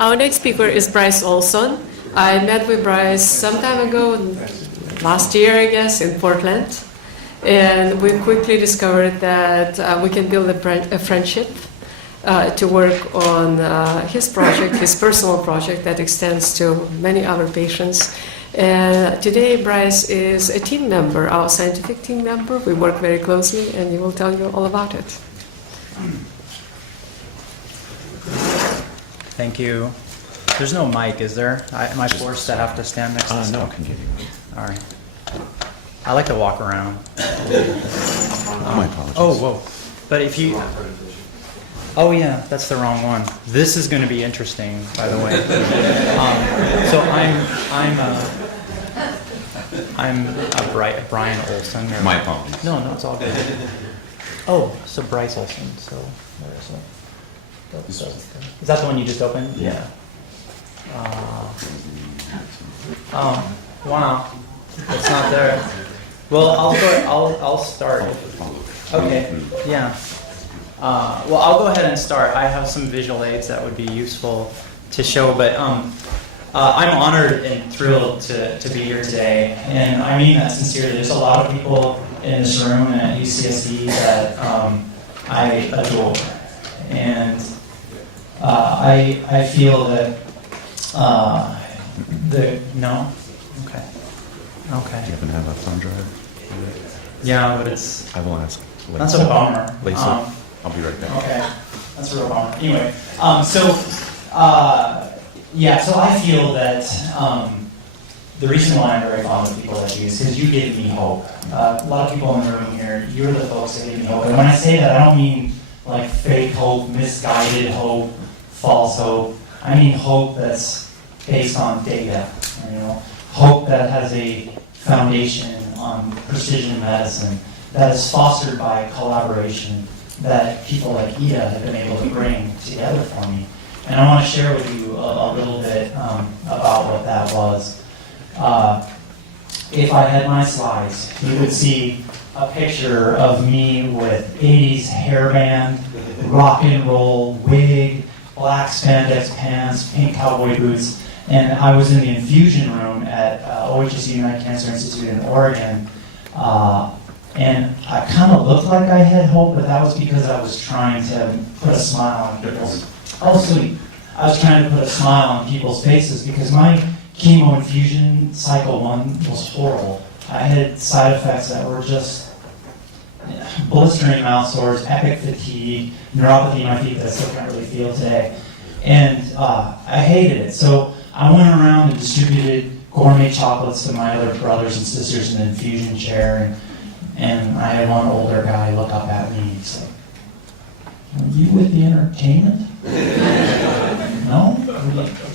Our next speaker is Bryce Olson. I met with Bryce some time ago, last year, I guess, in Portland. And we quickly discovered that we can build a friendship to work on his project, his personal project that extends to many other patients. And today, Bryce is a team member, our scientific team member. We work very closely, and he will tell you all about it. Thank you. There's no mic, is there? Am I forced to have to stand next to No, I stuff? can give you one. All right. I like to walk around. My apologies. Oh, whoa. But if you... Oh, yeah, that's the wrong one. This is going to be interesting, by the way. So I'm Brian Olson. Or, My apologies. No, it's all good. Oh, so Bryce Olson. So where is it? Is that the one you just opened? Yeah. Oh, wow. It's not there. Well, I'll start. Okay. Yeah. Well, I'll go ahead and start. I have some visual aids that would be useful to show, but I'm honored and thrilled to be here today, and I mean that sincerely. There's a lot of people in this room at UCSD that I adore, and I feel that no? Okay. Okay. Do you happen to have a thumb drive? Yeah, but it's... I will ask. That's a bummer. Lisa, I'll be right back. Okay. That's a real bummer. Anyway, so I feel that the reason why I'm very fond of people like you is because you gave me hope. A lot of people in the room here, you're the folks that gave me hope. And when I say that, I don't mean like fake hope, misguided hope, false hope. I mean hope that's based on data, hope that has a foundation on precision medicine, that is fostered by collaboration that people like Ida have been able to bring together for me. And I want to share with you a little bit about what that was. If I had my slides, you would see a picture of me with 80s hairband, rock and roll, wig, black spandex pants, pink cowboy boots, and I was in the infusion room at OHSU United Cancer Institute in Oregon, and I kind of looked like I had hope, but that was because I was trying to put a smile on people's... Oh, sweet. I was trying to put a smile on people's faces because my chemo infusion cycle 1 was horrible. I had side effects that were just blistering mouth sores, epic fatigue, neuropathy in my feet that I still can't really feel today. And I hated it. So I went around and distributed gourmet chocolates to my other brothers and sisters in the infusion chair. And I had one older guy look up at me and he's like, "Are you with the entertainment?" "No?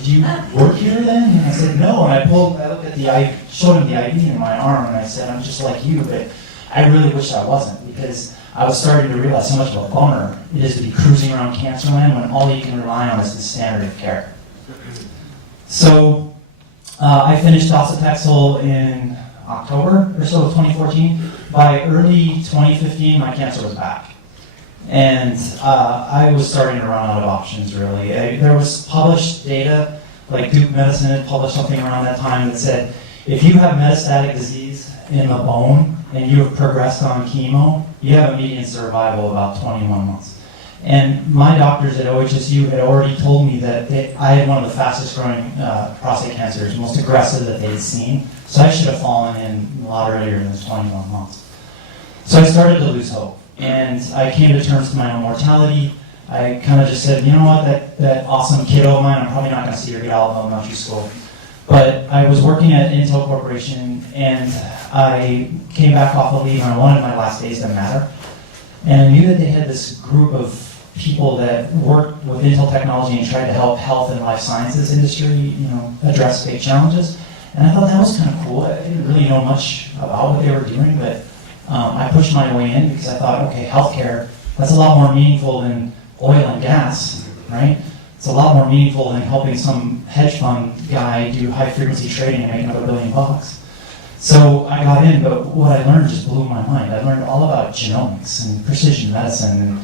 Do you work here then?" And I said, "No." And I looked at showed him the ID in my arm, and I said, "I'm just like you, but I really wish I wasn't," because I was starting to realize how much of a bummer it is to be cruising around cancer land when all you can rely on is the standard of care. So I finished docetaxel in October or so of 2014. By early 2015, my cancer was back. And I was starting to run out of options, really. There was published data, like Duke Medicine had published something around that time that said, if you have metastatic disease in the bone and you have progressed on chemo, you have a median survival of about 21 months. And my doctors at OHSU had already told me that I had one of the fastest growing prostate cancers, most aggressive that they'd seen. So I should have fallen in a lot earlier than 21 months. So I started to lose hope. And I came to terms with my own mortality. I kind of just said, you know what, that awesome kiddo of mine, I'm probably not going to see her get out of elementary school. But I was working at Intel Corporation, and I came back off of leave, and I wanted my last days to matter. And I knew that they had this group of people that worked with Intel technology and tried to help health and life sciences industry, address big challenges. And I thought that was kind of cool. I didn't really know much about what they were doing, but I pushed my way in because I thought, okay, healthcare, that's a lot more meaningful than oil and gas, right? It's a lot more meaningful than helping some hedge fund guy do high frequency trading and make another $1 billion. So I got in, but what I learned just blew my mind. I learned all about genomics and precision medicine and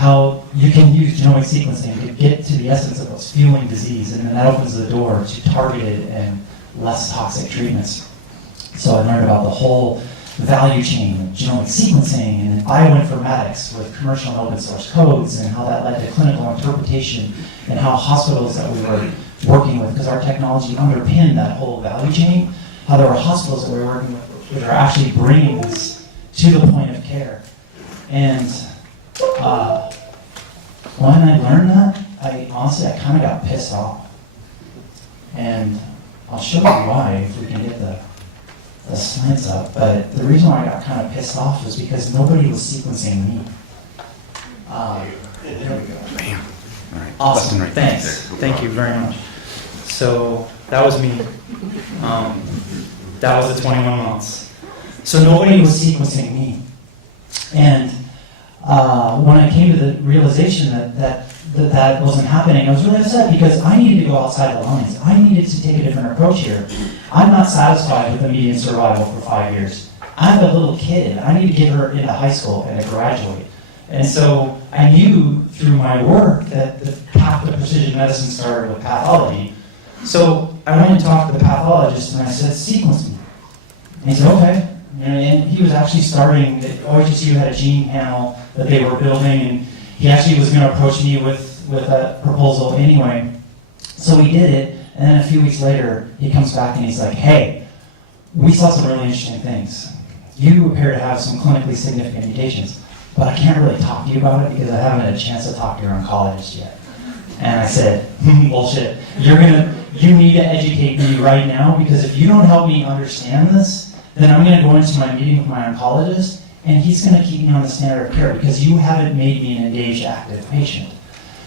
how you can use genomic sequencing to get to the essence of what's fueling disease, and then that opens the door to targeted and less toxic treatments. So I learned about the whole value chain of genomic sequencing and bioinformatics with commercial and open source codes, and how that led to clinical interpretation, and how hospitals that we were working with, because our technology underpinned that whole value chain, how there were hospitals that we were working with which are actually bringing this to the point of care. And when I learned that, I kind of got pissed off. And I'll show you why if we can get the slides up. But the reason why I got kind of pissed off was because nobody was sequencing me. There we go. Bam. All right. Awesome. Button right Thanks. there. Thank you very much. So that was me. That was the 21 months. So nobody was sequencing me. And when I came to the realization that wasn't happening, I was really upset because I needed to go outside the lines. I needed to take a different approach here. I'm not satisfied with the median survival for 5 years. I have a little kid. I need to get her into high school and to graduate. And so I knew through my work that the path to precision medicine started with pathology. So I went and talked to the pathologist and I said, sequence me. And he said, okay. And he was actually starting, OHSU had a gene panel that they were building, and he actually was going to approach me with a proposal anyway. So we did it, and then a few weeks later, he comes back and he's like, hey, we saw some really interesting things. You appear to have some clinically significant mutations, but I can't really talk to you about it because I haven't had a chance to talk to your oncologist yet. And I said, bullshit. You need to educate me right now, because if you don't help me understand this, then I'm going to go into my meeting with my oncologist, and he's going to keep me on the standard of care because you haven't made me an engaged, active patient.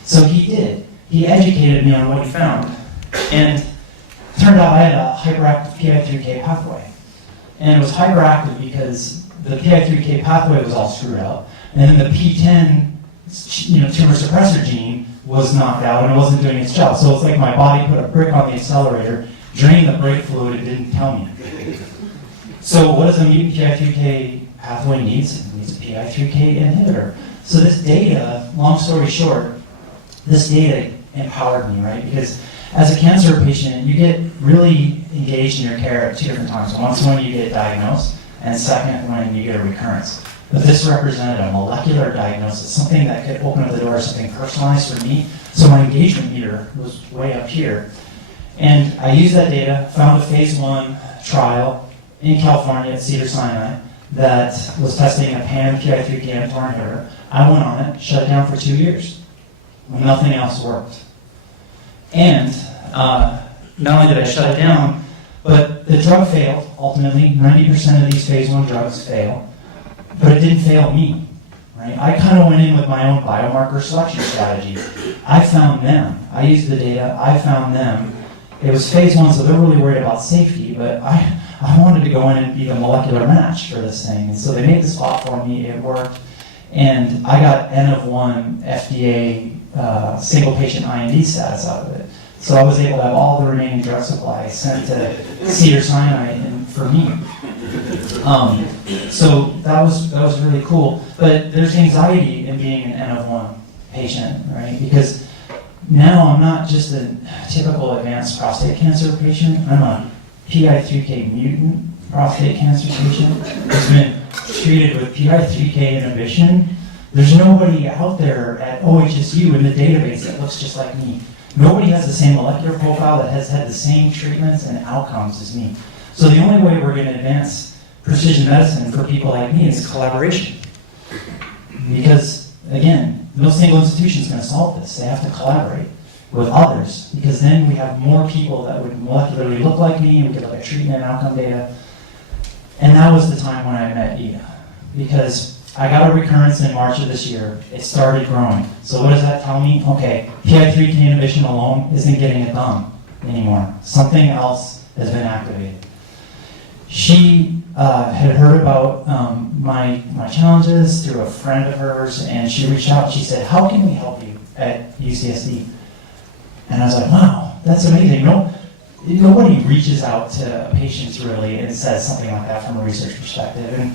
So he did. He educated me on what he found. And it turned out I had a hyperactive PI3K pathway. And it was hyperactive because the PI3K pathway was all screwed up. And then the P10 tumor suppressor gene was knocked out and it wasn't doing its job. So it's like my body put a brick on the accelerator, drained the brake fluid, and didn't tell me. So what does a mutant PI3K pathway needs? It needs a PI3K inhibitor. So this data, long story short, this data empowered me, right? Because as a cancer patient, you get really engaged in your care at two different times. Once when you get diagnosed, and second when you get a recurrence. But this represented a molecular diagnosis, something that could open up the door, something personalized for me. So my engagement meter was way up here. And I used that data, found a phase 1 trial in California at Cedars-Sinai that was testing a pan-PI3K mTOR inhibitor. I went on it, shut it down for 2 years. Nothing else worked. And not only did I shut it down, but the drug failed, ultimately. 90% of these phase 1 drugs fail. But it didn't fail me, right? I kind of went in with my own biomarker selection strategy. I found them. I used the data. I found them. It was phase 1, so they're really worried about safety, but I wanted to go in and be the molecular match for this thing. And so they made the spot for me. It worked. And I got N of 1 FDA single patient IND status out of it. So I was able to have all the remaining drug supply sent to Cedars-Sinai and for me. So that was really cool. But there's anxiety in being an N of 1 patient, right? Because now I'm not just a typical advanced prostate cancer patient. I'm a PI3K mutant prostate cancer patient who's been treated with PI3K inhibition. There's nobody out there at OHSU in the database that looks just like me. Nobody has the same molecular profile that has had the same treatments and outcomes as me. So the only way we're going to advance precision medicine for people like me is collaboration. Because, again, no single institution is going to solve this. They have to collaborate with others, because then we have more people that would molecularly look like me, and we could look at treatment and outcome data. And that was the time when I met Ida, because I got a recurrence in March of this year. It started growing. So what does that tell me? Okay, PI3K inhibition alone isn't getting it done anymore. Something else has been activated. She had heard about my challenges through a friend of hers, and she reached out. She said, how can we help you at UCSD? And I was like, wow, that's amazing. Nobody reaches out to patients really and says something like that from a research perspective. And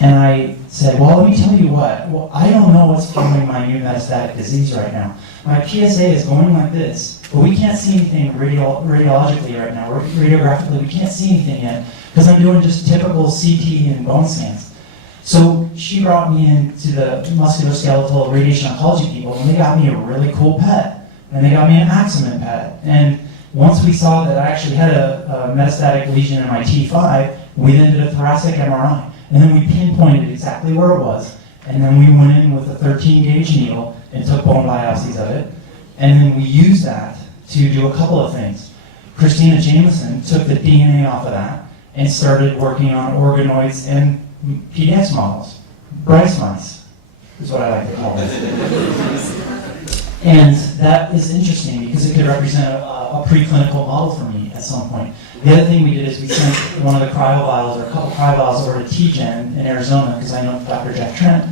And I said, well, let me tell you what. Well, I don't know what's fueling my new metastatic disease right now. My PSA is going like this, but we can't see anything radiologically right now. Radiographically, we can't see anything yet because I'm doing just typical CT and bone scans. So she brought me into the musculoskeletal radiation oncology people, and they got me a really cool PET, and they got me an Axeman PET. And once we saw that I actually had a metastatic lesion in my T5, we then did a thoracic MRI. And then we pinpointed exactly where it was. And then we went in with a 13-gauge needle and took bone biopsies of it. And then we used that to do a couple of things. Christina Jameson took the DNA off of that and started working on organoids and PDX models. Bryce mice is what I like to call them. And that is interesting because it could represent a preclinical model for me at some point. The other thing we did is we sent one of the cryovials, or a couple cryovials, over to TGen in Arizona, because I know Dr. Jack Trent,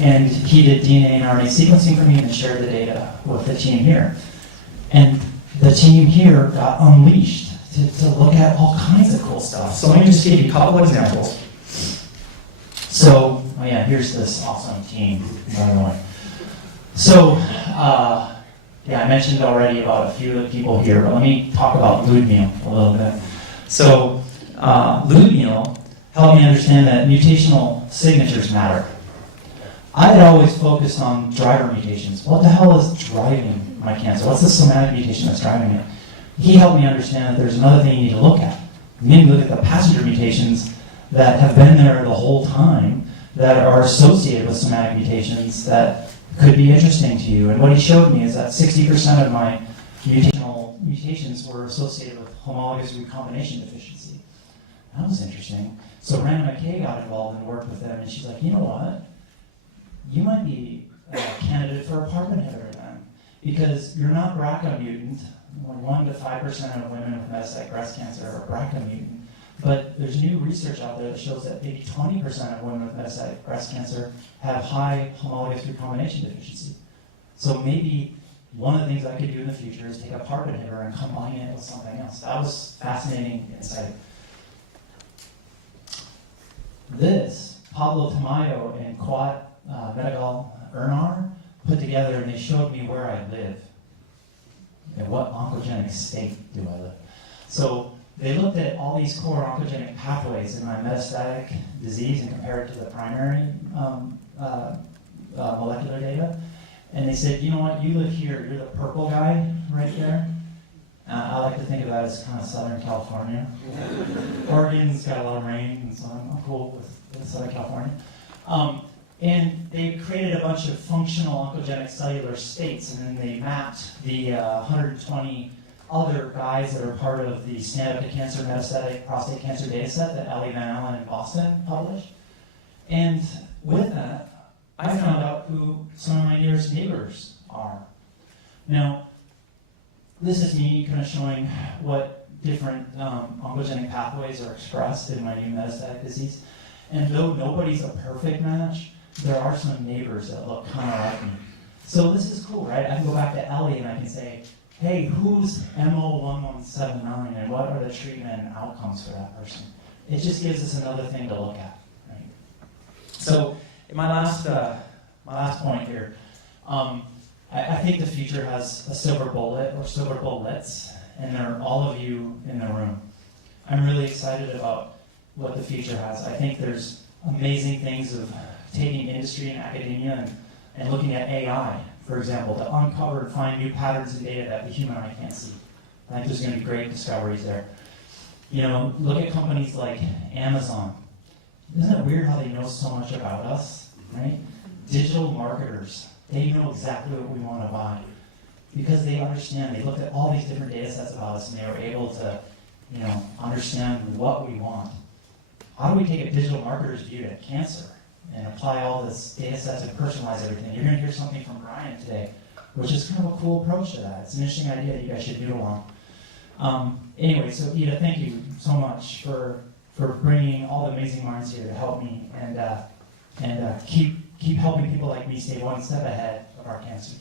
and he did DNA and RNA sequencing for me and shared the data with the team here. And the team here got unleashed to look at all kinds of cool stuff. So let me just give you a couple examples. So, oh yeah, here's this awesome team, by the way. So, yeah, I mentioned already about a few of the people here, but let me talk about Ludmil a little bit. So, Ludmil helped me understand that mutational signatures matter. I had always focused on driver mutations. What the hell is driving my cancer? What's the somatic mutation that's driving it? He helped me understand that there's another thing you need to look at. You need to look at the passenger mutations that have been there the whole time that are associated with somatic mutations that could be interesting to you. And what he showed me is that 60% of my mutations were associated with homologous recombination deficiency. That was interesting. So Rana McKay got involved and worked with them, and she's like, you know what? You might be a candidate for a PARP inhibitor then, because you're not BRCA mutant. 1 to 5% of women with metastatic breast cancer are BRCA mutant. But there's new research out there that shows that maybe 20% of women with metastatic breast cancer have high homologous recombination deficiency. So maybe one of the things I could do in the future is take a PARP inhibitor and combine it with something else. That was fascinating insight. This, Pablo Tamayo and Quat Medagal Ernar put together, and they showed me where I live and what oncogenic state do I live. So they looked at all these core oncogenic pathways in my metastatic disease and compared it to the primary molecular data. And they said, you know what, you live here, you're the purple guy right there. I like to think of that as kind of Southern California. Oregon's got a lot of rain, and so I'm cool with Southern California. And they created a bunch of functional oncogenic cellular states, and then they mapped the 120 other guys that are part of the Stand Up to Cancer metastatic prostate cancer data set that Ellie Van Allen in Boston published. And with that, I found out who some of my nearest neighbors are. Now, this is me kind of showing what different oncogenic pathways are expressed in my new metastatic disease. And though nobody's a perfect match, there are some neighbors that look kind of like me. So this is cool, right? I can go back to Ellie and I can say, hey, who's MO1179 and what are the treatment outcomes for that person? It just gives us another thing to look at, right? So my last point here, I think the future has a silver bullet or silver bullets, and there are all of you in the room. I'm really excited about what the future has. I think there's amazing things of taking industry and academia and looking at AI, for example, to uncover and find new patterns in data that the human eye can't see. I think there's going to be great discoveries there. You know, look at companies like Amazon. Isn't it weird how they know so much about us, right? Digital marketers, they know exactly what we want to buy because they understand. They looked at all these different data sets about us and they were able to, understand what we want. How do we take a digital marketer's view to cancer and apply all this data sets and personalize everything? You're going to hear something from Brian today, which is kind of a cool approach to that. It's an interesting idea that you guys should noodle on. Anyway, so Ida, thank you so much for bringing all the amazing minds here to help me and keep helping people like me stay one step ahead of our cancer.